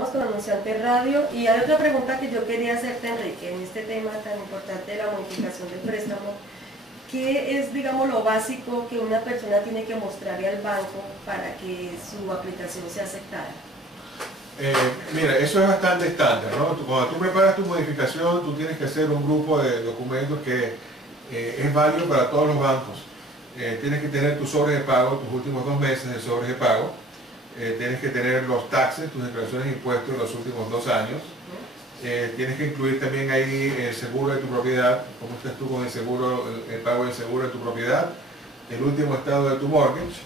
Vamos con Anunciante Radio. Y hay otra pregunta que yo quería hacerte, Enrique, en este tema tan importante de la modificación del préstamo. ¿Qué es, digamos, lo básico que una persona tiene que mostrarle al banco para que su aplicación sea aceptada? Mira, eso es bastante estándar, ¿no? Cuando tú preparas tu modificación, tú tienes que hacer un grupo de documentos que es válido para todos los bancos. Tienes que tener tu sobre de pago, tus últimos 2 meses de sobre de pago. Tienes que tener los taxes, tus declaraciones de impuestos de los últimos 2 años. Tienes que incluir también ahí el seguro de tu propiedad, cómo estás tú con el seguro, el pago del seguro de tu propiedad, el último estado de tu mortgage.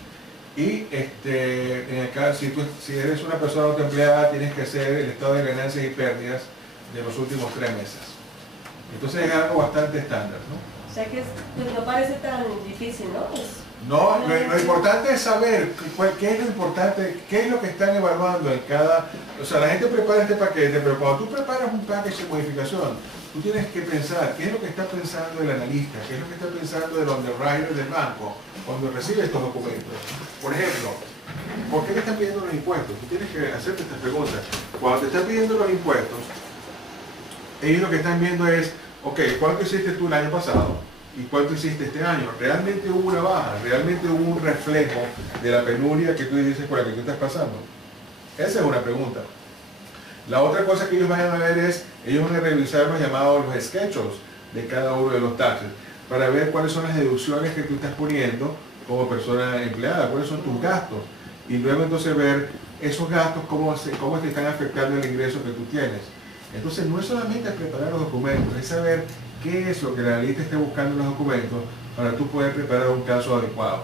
Y en el caso, si eres una persona autoempleada, tienes que hacer el estado de ganancias y pérdidas de los últimos 3 meses. Entonces es algo bastante estándar, ¿no? O sea que pues no parece tan difícil, ¿no? No, lo importante es saber qué es lo importante, qué es lo que están evaluando en cada... O sea, la gente prepara este paquete, pero cuando tú preparas un paquete de modificación, tú tienes que pensar qué es lo que está pensando el analista, qué es lo que está pensando el underwriter del banco cuando recibe estos documentos. Por ejemplo, ¿por qué te están pidiendo los impuestos? Tú tienes que hacerte estas preguntas. Cuando te están pidiendo los impuestos, ellos lo que están viendo es, ok, ¿cuánto hiciste tú el año pasado? ¿Y cuánto hiciste este año? ¿Realmente hubo una baja? ¿Realmente hubo un reflejo de la penuria que tú dices por la que tú estás pasando? Esa es una pregunta. La otra cosa que ellos van a ver es, ellos van a revisar los llamados los schedules de cada uno de los taxes para ver cuáles son las deducciones que tú estás poniendo como persona empleada, cuáles son tus gastos. Y luego entonces ver esos gastos, cómo te están afectando el ingreso que tú tienes. Entonces no es solamente preparar los documentos, es saber qué es lo que el analista esté buscando en los documentos para tú poder preparar un caso adecuado.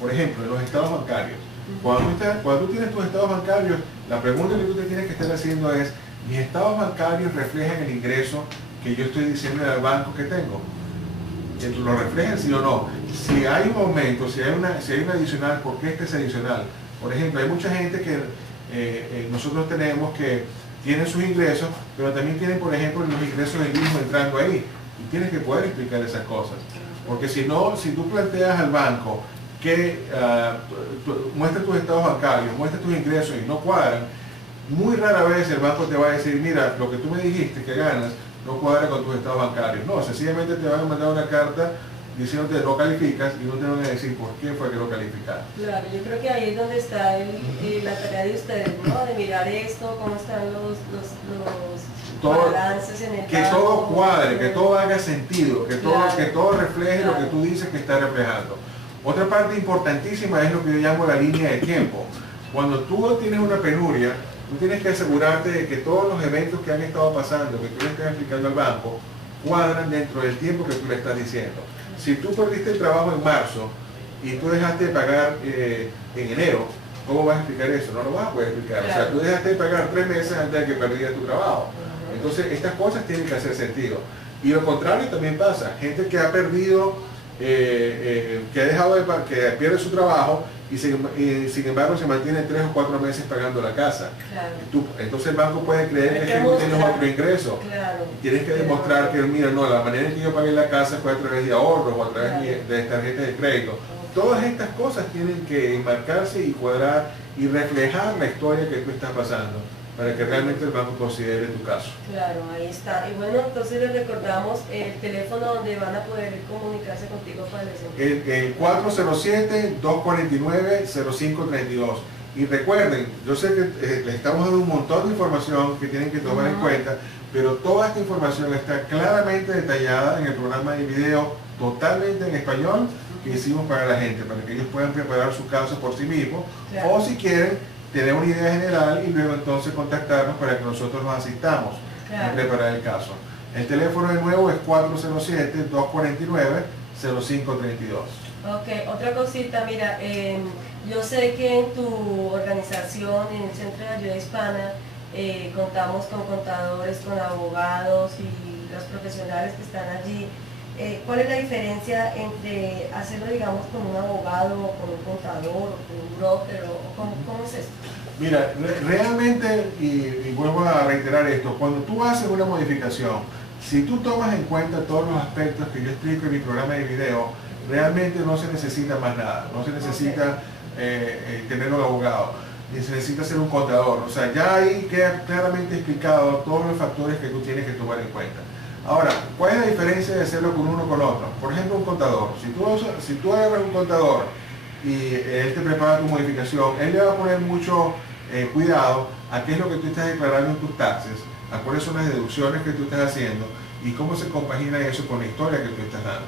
Por ejemplo, en los estados bancarios. Cuando tú tienes tus estados bancarios, la pregunta que tú te tienes que estar haciendo es, ¿mis estados bancarios reflejan el ingreso que yo estoy diciendo al banco que tengo? ¿Lo reflejan sí o no? Si hay un aumento, si hay un adicional, ¿por qué este es adicional? Por ejemplo, hay mucha gente que nosotros tenemos que tienen sus ingresos, pero también tienen, por ejemplo, los ingresos del mismo entrando ahí. Y tienes que poder explicar esas cosas. Porque si no, si tú planteas al banco que muestra tus estados bancarios, muestra tus ingresos y no cuadran, muy rara vez el banco te va a decir, mira, lo que tú me dijiste que ganas no cuadra con tus estados bancarios. No, sencillamente te van a mandar una carta diciéndote no calificas y no te van a decir por qué fue que no calificaste. Claro, yo creo que ahí es donde está la tarea de ustedes, ¿no? De mirar esto, cómo están los balances en el banco. Que todo cuadre, que todo haga sentido, que todo refleje lo que tú dices que está reflejando. Otra parte importantísima es lo que yo llamo la línea de tiempo. Cuando tú tienes una penuria, tú tienes que asegurarte de que todos los eventos que han estado pasando, que tú le estás explicando al banco, cuadran dentro del tiempo que tú le estás diciendo. Si tú perdiste el trabajo en marzo y tú dejaste de pagar en enero, ¿cómo vas a explicar eso? No lo vas a poder explicar. Claro. O sea, tú dejaste de pagar 3 meses antes de que perdieras tu trabajo. Entonces, estas cosas tienen que hacer sentido. Y lo contrario también pasa. Gente que ha perdido, que ha dejado que pierde su trabajo y sin embargo se mantiene 3 o 4 meses pagando la casa. Claro. Entonces el banco puede creer que tú tienes otro ingreso. Claro. Y tienes que demostrar que, mira, no, la manera en que yo pagué la casa fue a través de ahorros o a través de tarjetas de crédito. Todas estas cosas tienen que enmarcarse y cuadrar y reflejar la historia que tú estás pasando para que realmente el banco considere tu caso. Claro, ahí está. Y bueno, entonces les recordamos el teléfono donde van a poder comunicarse contigo para el 407-249-0532. Y recuerden, yo sé que les estamos dando un montón de información que tienen que tomar en cuenta, pero toda esta información está claramente detallada en el programa de video totalmente en español que hicimos para la gente, para que ellos puedan preparar su caso por sí mismos, o si quieren tener una idea general y luego entonces contactarnos para que nosotros los asistamos a preparar el caso. El teléfono de nuevo es 407-249-0532. Ok, otra cosita, mira, yo sé que en tu organización, en el Centro de Ayuda Hispana, contamos con contadores, con abogados y los profesionales que están allí. ¿Cuál es la diferencia entre hacerlo, digamos, con un abogado, o con un contador, o con un broker, o cómo es esto? Mira, realmente, y vuelvo a reiterar esto, cuando tú haces una modificación, si tú tomas en cuenta todos los aspectos que yo explico en mi programa de video, realmente no se necesita más nada, no se necesita tener un abogado. y se necesita hacer un contador. O sea, ya ahí queda claramente explicado todos los factores que tú tienes que tomar en cuenta. Ahora, ¿cuál es la diferencia de hacerlo con uno o con otro? Por ejemplo, un contador. Si tú agarras un contador y él te prepara tu modificación, él le va a poner mucho cuidado a qué es lo que tú estás declarando en tus taxes, a cuáles son las deducciones que tú estás haciendo y cómo se compagina eso con la historia que tú estás dando.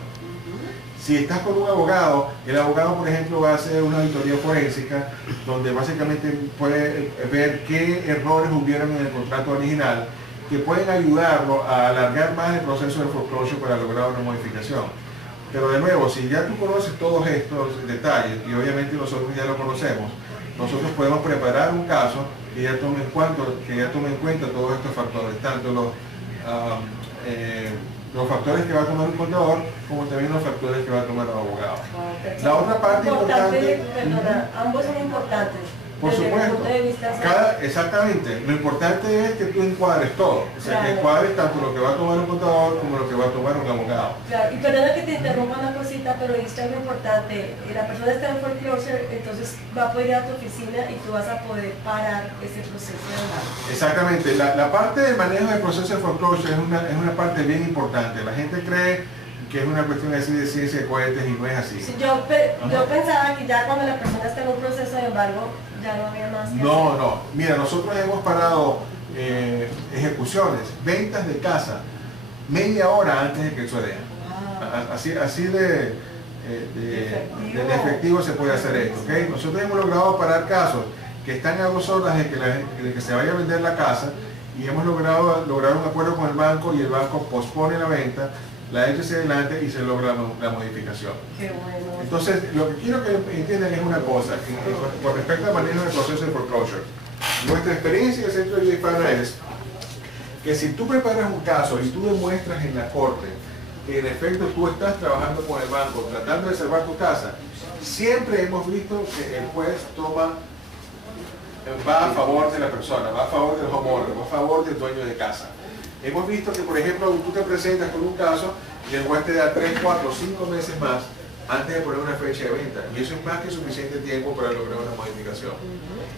Si estás con un abogado, el abogado, por ejemplo, va a hacer una auditoría forénsica donde básicamente puede ver qué errores hubieron en el contrato original que pueden ayudarlo a alargar más el proceso de foreclosure para lograr una modificación. Pero de nuevo, si ya tú conoces todos estos detalles, y obviamente nosotros ya lo conocemos, nosotros podemos preparar un caso que ya tome en cuenta todos estos factores, tanto los factores que va a tomar un contador, como también los factores que va a tomar un abogado. La otra parte importante... Perdona, ambos son importantes. Por desde supuesto, el punto de vista exactamente, lo importante es que tú encuadres todo, o sea, que encuadres tanto lo que va a tomar un contador como lo que va a tomar un abogado. Claro, y perdona que te interrumpa una cosita, pero esto es algo importante, la persona está en foreclosure, entonces va a poder ir a tu oficina y tú vas a poder parar ese proceso de banco. Exactamente, la parte del manejo del proceso de foreclosure es una parte bien importante. La gente cree que es una cuestión así de ciencia de cohetes y no es así. Sí, yo pensaba que ya cuando la persona está en un proceso de embargo ya no había más que hacer. No, mira, nosotros hemos parado ejecuciones, ventas de casa, media hora antes de que suceda. Así de efectivo se puede hacer esto, ¿okay? Nosotros hemos logrado parar casos que están a 2 horas de que se vaya a vender la casa y hemos logrado un acuerdo con el banco y el banco pospone la venta, la echa hacia adelante y se logra la modificación. Qué bueno. Entonces, lo que quiero que entiendan es una cosa, con respecto al manejo del proceso de foreclosure. Nuestra experiencia en el Centro de Ayuda Hispana es que si tú preparas un caso y tú demuestras en la corte que en efecto tú estás trabajando con el banco, tratando de salvar tu casa, siempre hemos visto que el juez va a favor de la persona, va a favor del homeowner, va a favor del dueño de casa. Hemos visto que, por ejemplo, tú te presentas con un caso y el juez te da 3, 4, 5 meses más antes de poner una fecha de venta. Y eso es más que suficiente tiempo para lograr una modificación.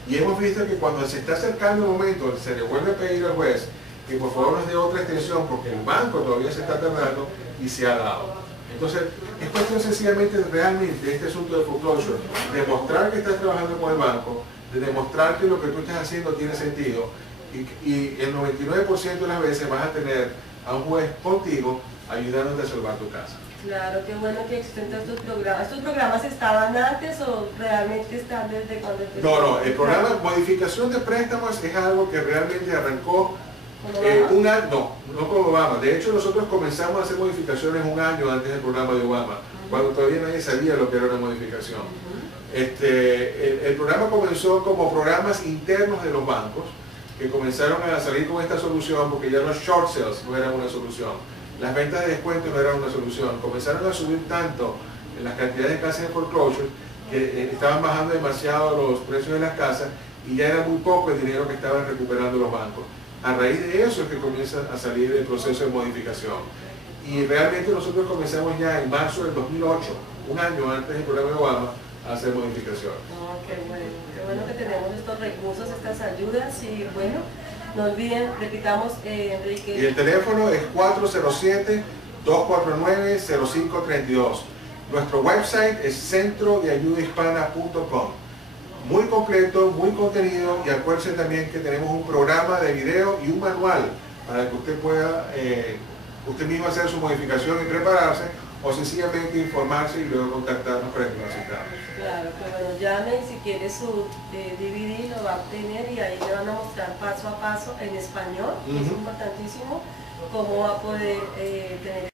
Y hemos visto que cuando se está acercando el momento, se le vuelve a pedir al juez que por favor nos dé otra extensión porque el banco todavía se está tardando y se ha dado. Entonces, es cuestión sencillamente realmente este asunto de foreclosure, demostrar que estás trabajando con el banco, de demostrar que lo que tú estás haciendo tiene sentido. Y el 99% de las veces vas a tener a un juez contigo ayudándote a salvar tu casa. Claro, qué bueno que existen todos estos programas. ¿Estos programas estaban antes o realmente están desde cuando empezó? No, el programa Modificación de Préstamos es algo que realmente arrancó no con Obama. De hecho, nosotros comenzamos a hacer modificaciones un año antes del programa de Obama, cuando todavía nadie sabía lo que era una modificación. El programa comenzó como programas internos de los bancos, que comenzaron a salir con esta solución porque ya los short sales no eran una solución, las ventas de descuento no eran una solución, comenzaron a subir tanto en las cantidades de casas en foreclosure que estaban bajando demasiado los precios de las casas y ya era muy poco el dinero que estaban recuperando los bancos. A raíz de eso es que comienza a salir el proceso de modificación. Y realmente nosotros comenzamos ya en marzo del 2008, un año antes del programa de Obama, a hacer modificación. Qué bueno que tenemos estos recursos, estas ayudas y bueno, no olviden, repitamos, Enrique. Y el teléfono es 407-249-0532. Nuestro website es centrodeayudahispana.com. Muy completo, muy contenido y acuérdense también que tenemos un programa de video y un manual para que usted pueda usted mismo hacer su modificación y prepararse o sencillamente informarse y luego contactarnos para que nos asistamos. Claro, que bueno, llame si quiere su DVD, lo va a obtener y ahí le van a mostrar paso a paso en español, que es importantísimo, cómo va a poder tener